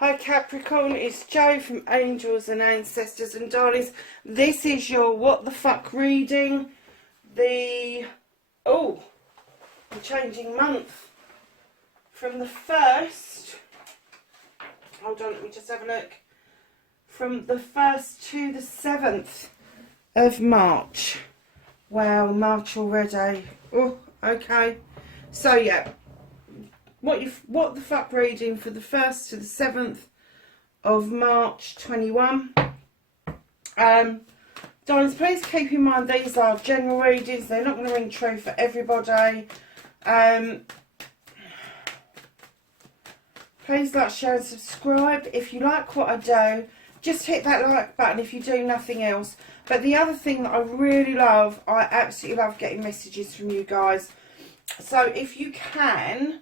Hi Capricorn, it's Jo from Angels and Ancestors and Darlings. This is your what the fuck reading. The changing month from the 1st. Hold on, let me just have a look. From the 1st to the 7th of March. Wow, March already. Oh, okay. So yeah. What the fuck reading for the 1st to the 7th of March 21. Darlings, please keep in mind these are general readings. They're not going to ring true for everybody. Please like, share and subscribe. If you like what I do, just hit that like button if you do nothing else. But the other thing that I really love, I absolutely love getting messages from you guys. So if you can...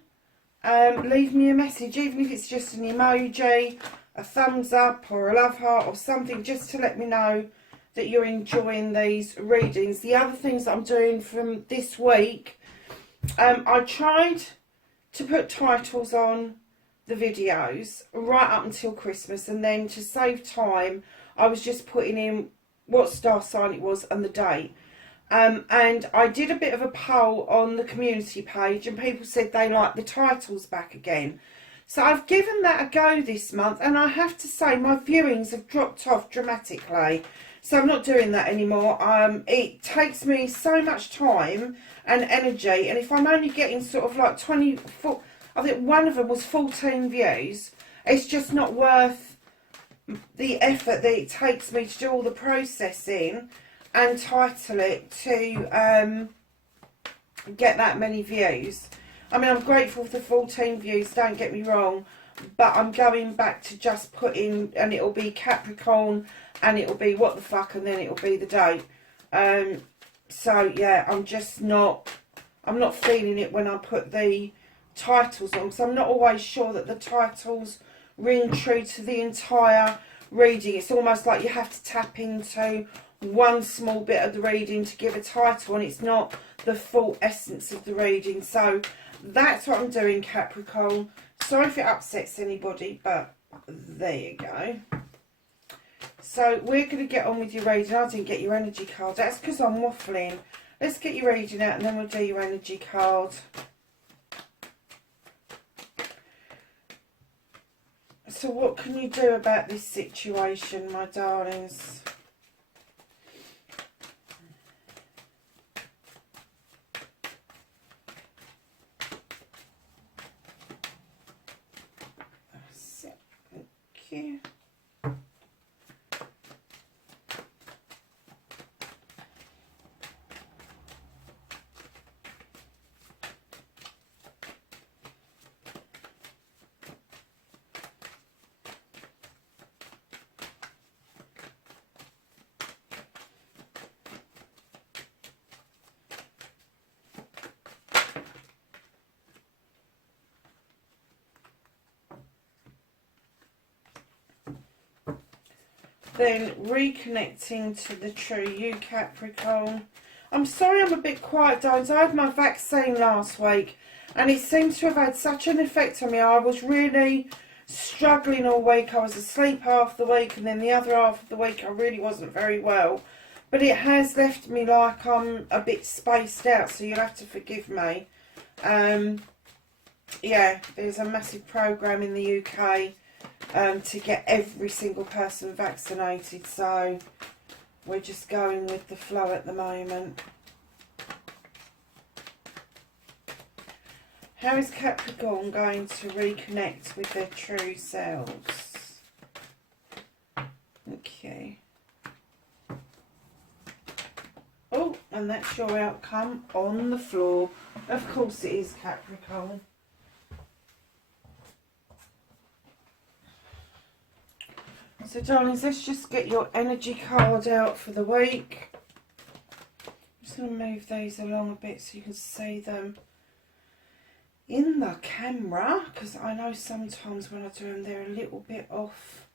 leave me a message, even if it's just an emoji, a thumbs up or a love heart or something, just to let me know that you're enjoying these readings. The other things that I'm doing from this week, I tried to put titles on the videos right up until Christmas, and then to save time I was just putting in what star sign it was and the date. And I did a bit of a poll on the community page, and people said they like the titles back again. So I've given that a go this month, and I have to say my viewings have dropped off dramatically. So I'm not doing that anymore. It takes me so much time and energy, and if I'm only getting sort of like 24, I think one of them was 14 views, it's just not worth the effort that it takes me to do all the processing and title it to get that many views. I mean, I'm grateful for the 14 views, don't get me wrong, but I'm going back to just putting, and it'll be Capricorn, and it'll be what the fuck, and then it'll be the date. So yeah, I'm not feeling it when I put the titles on, because I'm not always sure that the titles ring true to the entire reading. It's almost like you have to tap into one small bit of the reading to give a title, and it's not the full essence of the reading. So that's what I'm doing, Capricorn. Sorry if it upsets anybody, but there you go. So we're going to get on with your reading. I didn't get your energy card. That's because I'm waffling. Let's get your reading out, and then we'll do your energy card. So what can you do about this situation, my darlings? Thank you. Then reconnecting to the true you, Capricorn. I'm sorry I'm a bit quiet, darlings. I had my vaccine last week, and it seems to have had such an effect on me. I was really struggling all week. I was asleep half the week, and then the other half of the week I really wasn't very well. But it has left me like I'm a bit spaced out, so you'll have to forgive me. Yeah, there's a massive programme in the UK to get every single person vaccinated, so we're just going with the flow at the moment. How is Capricorn going to reconnect with their true selves? Okay. Oh, and that's your outcome on the floor. Of course it is, Capricorn. So darlings, let's just get your energy card out for the week. I'm just going to move these along a bit so you can see them. in the camera, because I know sometimes when I do them they're a little bit off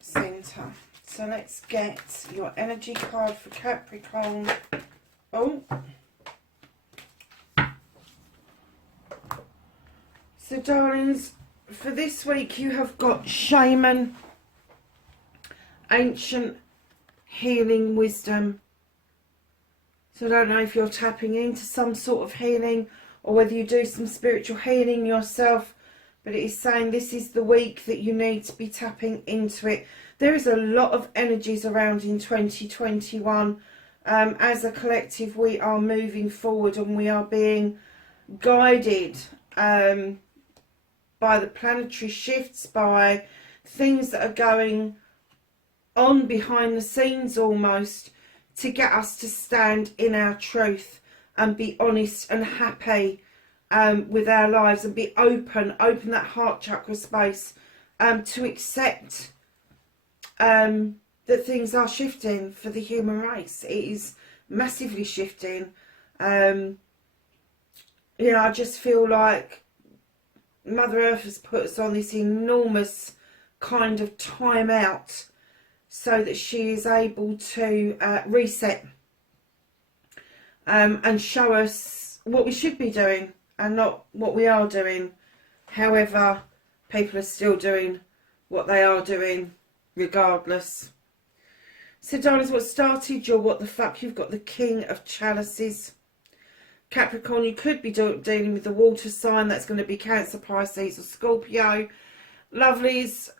centre. So let's get your energy card for Capricorn. Oh. So darlings, for this week you have got Shaman, Ancient Healing Wisdom. So I don't know if you're tapping into some sort of healing or whether you do some spiritual healing yourself, but it is saying this is the week that you need to be tapping into it. There is a lot of energies around in 2021. As a collective, we are moving forward and we are being guided by the planetary shifts, by things that are going on behind the scenes almost, to get us to stand in our truth and be honest and happy with our lives, and be open that heart chakra space to accept that things are shifting for the human race. It is massively shifting. You know, I just feel like Mother Earth has put us on this enormous kind of time out so that she is able to reset and show us what we should be doing and not what we are doing. However, people are still doing what they are doing regardless. So darlings, what started your what the fuck? You've got the King of Chalices. Capricorn, you could be dealing with the water sign. That's going to be Cancer, Pisces or Scorpio. Lovelies.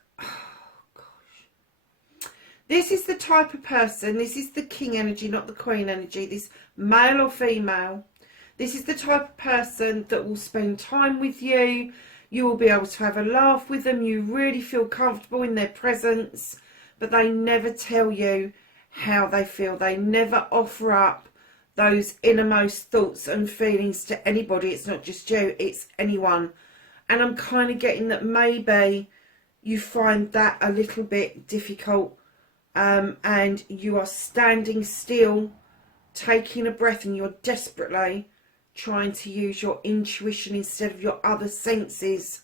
This is the type of person, this is the king energy, not the queen energy, this male or female. This is the type of person that will spend time with you. You will be able to have a laugh with them. You really feel comfortable in their presence, but they never tell you how they feel. They never offer up those innermost thoughts and feelings to anybody. It's not just you, it's anyone. And I'm kind of getting that maybe you find that a little bit difficult. And you are standing still, taking a breath, and you're desperately trying to use your intuition instead of your other senses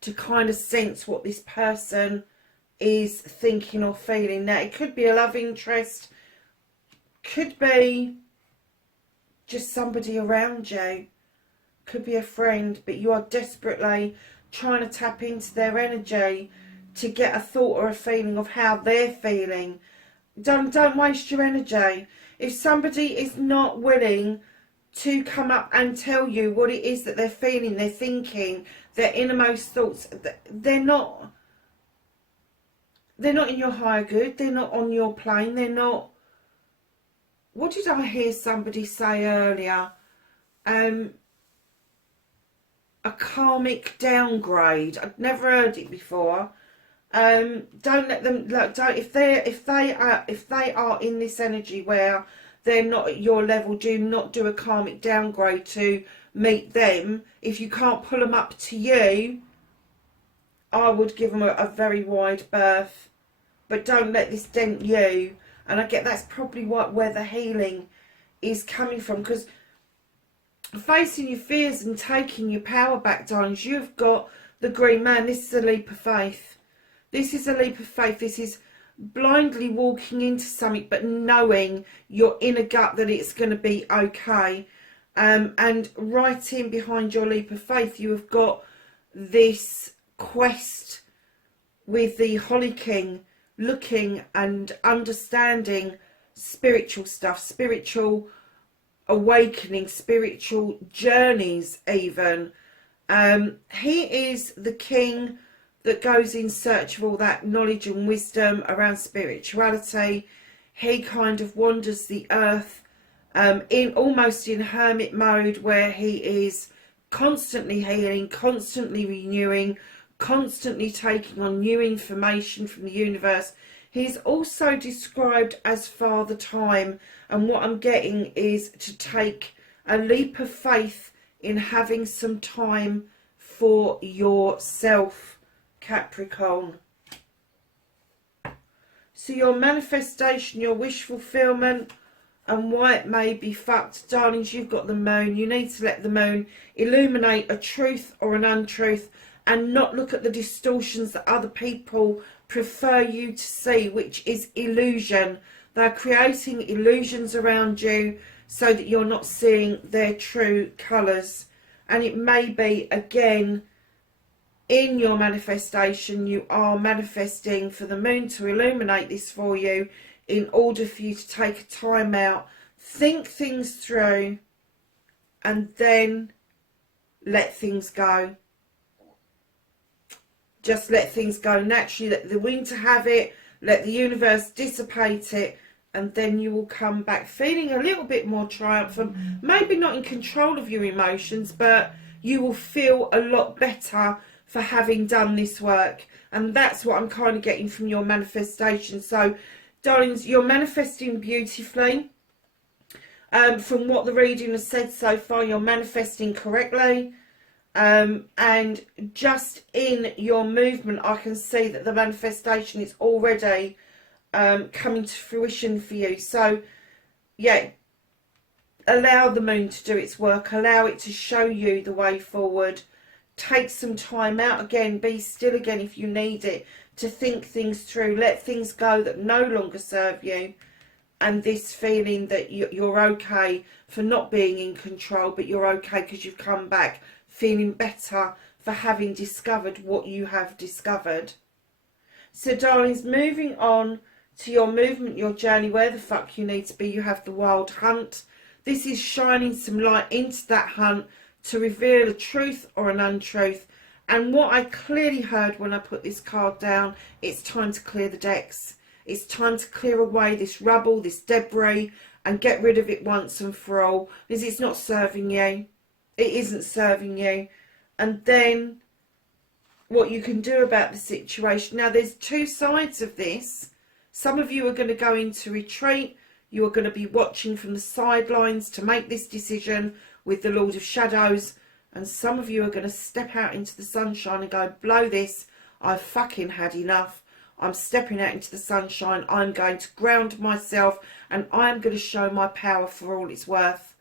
to kind of sense what this person is thinking or feeling. Now, it could be a love interest, could be just somebody around you, could be a friend, but you are desperately trying to tap into their energy to get a thought or a feeling of how they're feeling. Don't waste your energy. If somebody is not willing to come up and tell you what it is that they're feeling, they're thinking, their innermost thoughts, they're not in your higher good, they're not on your plane, they're not... What did I hear somebody say earlier? A karmic downgrade. I'd never heard it before. Don't let them, like, don't, if they are in this energy where they're not at your level, do not do a karmic downgrade to meet them. If you can't pull them up to you, I would give them a very wide berth, but don't let this dent you. And I get that's probably where the healing is coming from, because facing your fears and taking your power back, darlings, you've got the Green Man. This is a leap of faith. This is a leap of faith. This is blindly walking into something, but knowing your inner gut that it's going to be okay. And right in behind your leap of faith, you have got this quest with the Holly King, looking and understanding spiritual stuff, spiritual awakening, spiritual journeys even. He is the king that goes in search of all that knowledge and wisdom around spirituality. He kind of wanders the earth almost in hermit mode, where he is constantly healing, constantly renewing, constantly taking on new information from the universe. He's also described as Father Time, and what I'm getting is to take a leap of faith in having some time for yourself, Capricorn. So your manifestation, your wish fulfillment, and why it may be fucked. Darlings, you've got the moon. You need to let the moon illuminate a truth or an untruth, and not look at the distortions that other people prefer you to see, which is illusion. They're creating illusions around you so that you're not seeing their true colours. And it may be, again, in your manifestation, you are manifesting for the moon to illuminate this for you, in order for you to take a time out, think things through, and then let things go. Just let things go naturally. Let the wind to have it. Let the universe dissipate it. And then you will come back feeling a little bit more triumphant. Maybe not in control of your emotions, but you will feel a lot better for having done this work. And that's what I'm kind of getting from your manifestation. So, darlings, you're manifesting beautifully. From what the reading has said so far, you're manifesting correctly. And just in your movement, I can see that the manifestation is already coming to fruition for you. So, yeah, allow the moon to do its work. Allow it to show you the way forward. Take some time out again. Be still again if you need it, to think things through. Let things go that no longer serve you. And this feeling that you're okay for not being in control, but you're okay because you've come back feeling better for having discovered what you have discovered. So, darlings, moving on to your movement, your journey, where the fuck you need to be. You have the wild hunt. This is shining some light into that hunt to reveal a truth or an untruth. And what I clearly heard when I put this card down, it's time to clear the decks. It's time to clear away this rubble, this debris, and get rid of it once and for all, because it's not serving you. It isn't serving you. And then what you can do about the situation. Now, there's two sides of this. Some of you are going to go into retreat. You are going to be watching from the sidelines to make this decision with the Lord of Shadows. And some of you are going to step out into the sunshine and go, blow this. I've fucking had enough. I'm stepping out into the sunshine. I'm going to ground myself, and I'm going to show my power for all it's worth.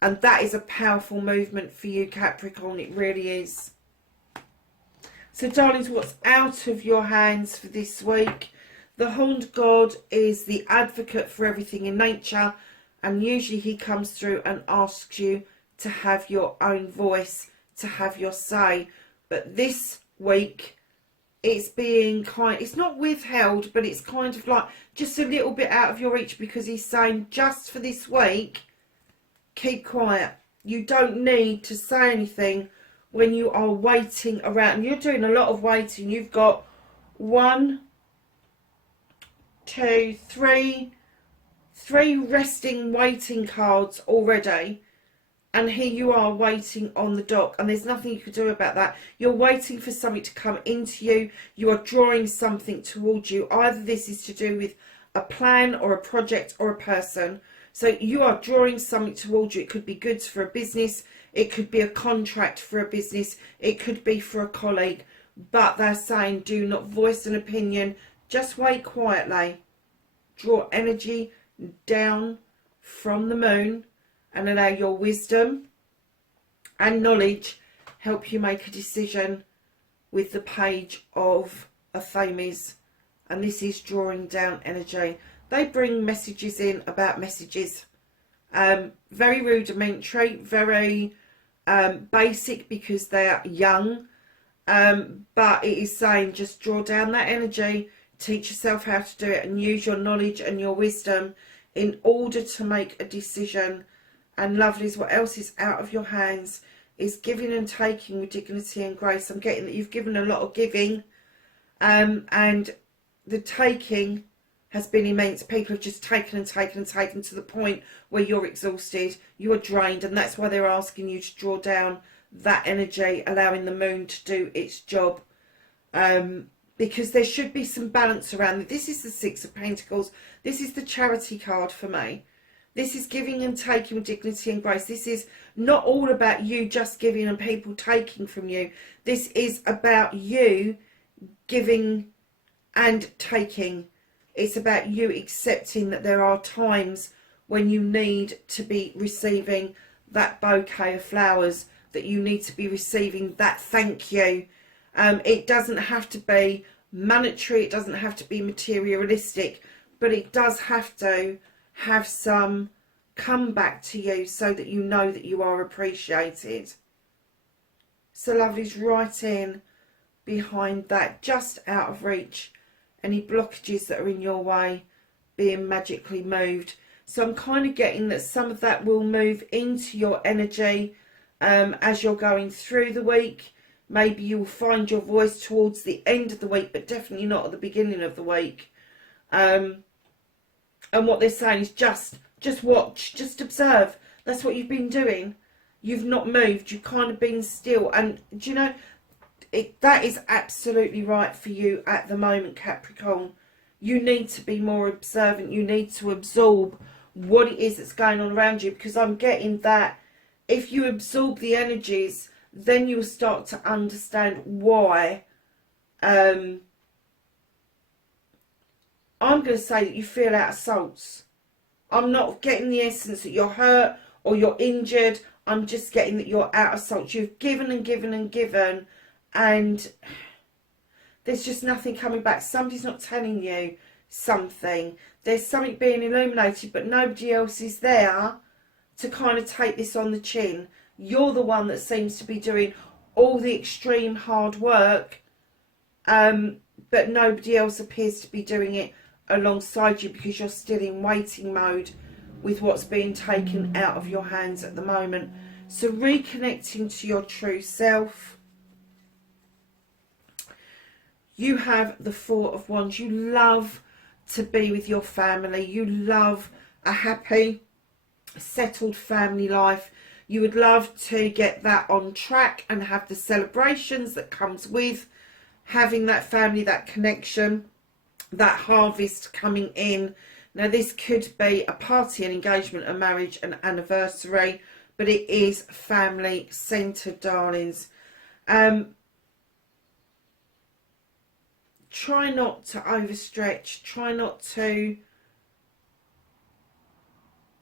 And that is a powerful movement for you, Capricorn. It really is. So, darlings, what's out of your hands for this week? The Horned God is the advocate for everything in nature. And usually he comes through and asks you to have your own voice, to have your say. But this week, it's being it's not withheld, but it's kind of like just a little bit out of your reach, because he's saying just for this week, keep quiet. You don't need to say anything when you are waiting around. And you're doing a lot of waiting. You've got 1, 2, 3 resting waiting cards already. And here you are waiting on the dock, and there's nothing you can do about that. You're waiting for something to come into you. You are drawing something towards you. Either this is to do with a plan or a project or a person. So you are drawing something towards you. It could be goods for a business. It could be a contract for a business. It could be for a colleague. But they're saying do not voice an opinion. Just wait quietly. Draw energy down from the moon, and allow your wisdom and knowledge help you make a decision with the Page of Athames. And this is drawing down energy. They bring messages in about messages. Very rudimentary, very basic, because they are young. But it is saying just draw down that energy, teach yourself how to do it, and use your knowledge and your wisdom in order to make a decision. And lovelies, what else is out of your hands is giving and taking with dignity and grace. I'm getting that you've given a lot of giving, and the taking has been immense. People have just taken and taken and taken to the point where you're exhausted, you are drained, and that's why they're asking you to draw down that energy, allowing the moon to do its job. Because there should be some balance around it. This is the Six of Pentacles. This is the Charity card for me. This is giving and taking with dignity and grace. This is not all about you just giving and people taking from you. This is about you giving and taking. It's about you accepting that there are times when you need to be receiving that bouquet of flowers, that you need to be receiving that thank you. It doesn't have to be monetary, it doesn't have to be materialistic, but it does have to have some come back to you so that you know that you are appreciated. So lovely's right in behind that, just out of reach. Any blockages that are in your way being magically moved. So I'm kind of getting that some of that will move into your energy as you're going through the week. Maybe you'll find your voice towards the end of the week, but definitely not at the beginning of the week. And what they're saying is just watch, just observe. That's what you've been doing. You've not moved. You've kind of been still. And do you know, that is absolutely right for you at the moment, Capricorn. You need to be more observant. You need to absorb what it is that's going on around you, because I'm getting that if you absorb the energies, then you'll start to understand why. I'm going to say that you feel out of salts. I'm not getting the essence that you're hurt or you're injured. I'm just getting that you're out of salts. You've given and given and given, and there's just nothing coming back. Somebody's not telling you something. There's something being illuminated, but nobody else is there to kind of take this on the chin. You're the one that seems to be doing all the extreme hard work, but nobody else appears to be doing it alongside you, because you're still in waiting mode with what's being taken out of your hands at the moment. So reconnecting to your true self. You have the Four of Wands. You love to be with your family. You love a happy, settled family life. You would love to get that on track and have the celebrations that comes with having that family, that connection, that harvest coming in. Now this could be a party, an engagement, a marriage, an anniversary, but it is family centered, darlings. Try not to overstretch. Try not to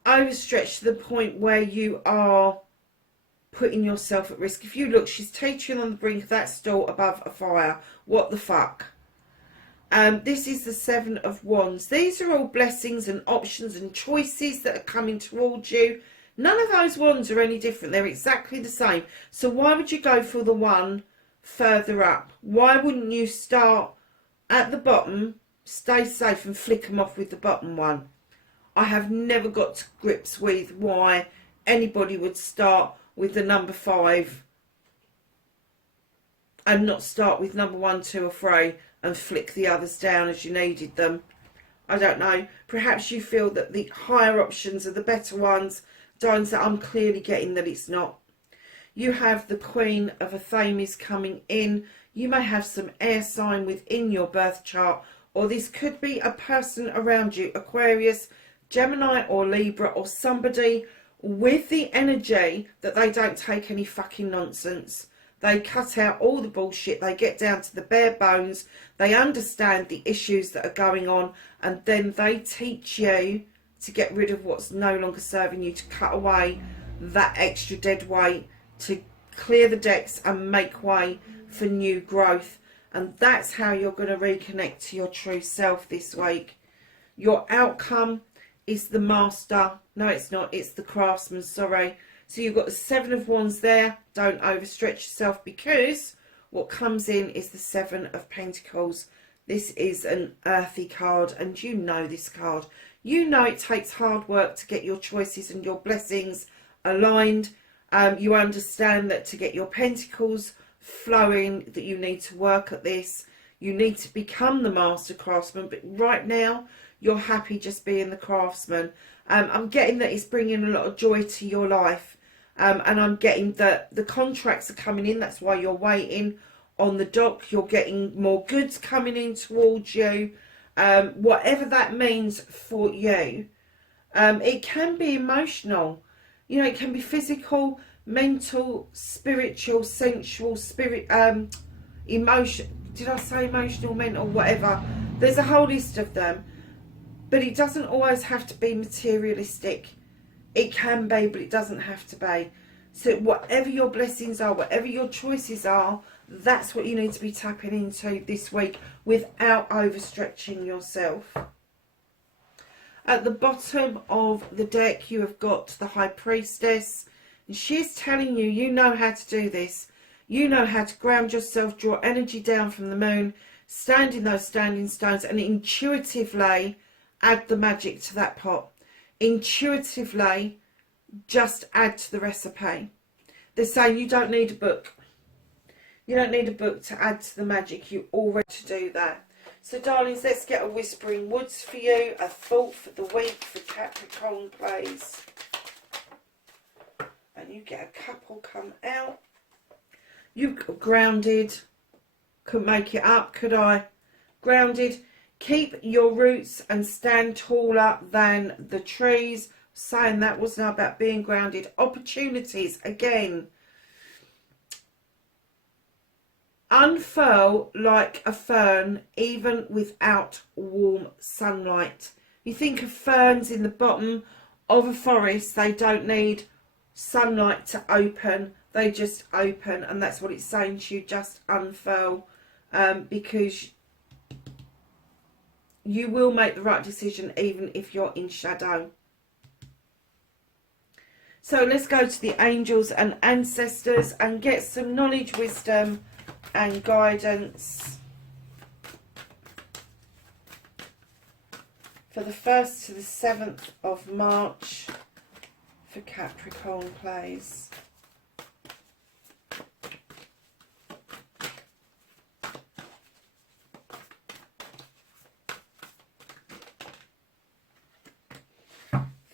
overstretch to the point where you are putting yourself at risk. If you look, she's teetering on the brink of that stool above a fire. What the fuck? This is the Seven of Wands. These are all blessings and options and choices that are coming towards you. None of those wands are any different. They're exactly the same. So why would you go for the one further up? Why wouldn't you start at the bottom, stay safe, and flick them off with the bottom one? I have never got to grips with why anybody would start with the number 5 and not start with number 1, 2 or 3 and flick the others down as you needed them. I don't know. Perhaps you feel that the higher options are the better ones. Darlings, I'm clearly getting that it's not. You have the Queen of Athames coming in. You may have some air sign within your birth chart, or this could be a person around you, Aquarius, Gemini or Libra, or somebody with the energy that they don't take any fucking nonsense. They cut out all the bullshit. They get down to the bare bones. They understand the issues that are going on, and then they teach you to get rid of what's no longer serving you, to cut away that extra dead weight, to clear the decks and make way for new growth. And that's how you're going to reconnect to your true self this week. Your outcome is the Master. No, it's not. It's the Craftsman, sorry. So you've got the Seven of Wands there. Don't overstretch yourself, because what comes in is the Seven of Pentacles. This is an earthy card, and you know this card. You know it takes hard work to get your choices and your blessings aligned. You understand that to get your pentacles flowing, that you need to work at this. You need to become the master craftsman, but right now you're happy just being the craftsman. I'm getting that it's bringing a lot of joy to your life, and I'm getting that the contracts are coming in. That's why you're waiting on the dock. You're getting more goods coming in towards you, whatever that means for you. It can be emotional, you know, it can be physical, mental, spiritual, sensual, emotion. Did I say emotional, mental, whatever? There's a whole list of them. But it doesn't always have to be materialistic. It can be, but it doesn't have to be. So whatever your blessings are, whatever your choices are, that's what you need to be tapping into this week without overstretching yourself. At the bottom of the deck, you have got the High Priestess. And she's telling you, you know how to do this. You know how to ground yourself, draw energy down from the moon, stand in those standing stones, and intuitively add the magic to that pot. Intuitively just add to the recipe. They're saying you don't need a book. You don't need a book to add to the magic. You already to do that. So darlings, let's get a Whispering Woods for you. A thought for the week for Capricorn, please. And you get a couple come out. You grounded. Couldn't make it up, could I? Grounded. Keep your roots and stand taller than the trees. Saying that wasn't about being grounded. Opportunities again. Unfurl like a fern even without warm sunlight. You think of ferns in the bottom of a forest. They don't need sunlight to open. They just open, and that's what it's saying to you. Just unfurl, because you will make the right decision even if you're in shadow. So let's go to the angels and ancestors and get some knowledge, wisdom and guidance for the 1st to the 7th of March for Capricorn, please.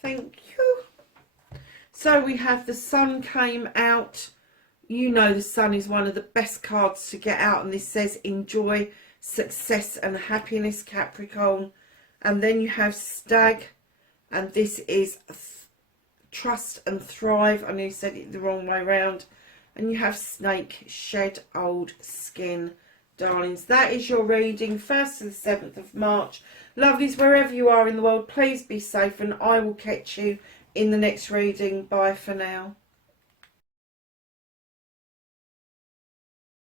Thank you. So we have the Sun came out. You know the Sun is one of the best cards to get out, and this says enjoy, success and happiness, Capricorn. And then you have Stag, and this is trust and thrive. I nearly said it the wrong way round. And you have Snake, shed old skin, darlings. That is your reading, 1st to the 7th of March. Lovelies, wherever you are in the world, please be safe, and I will catch you in the next reading. Bye for now.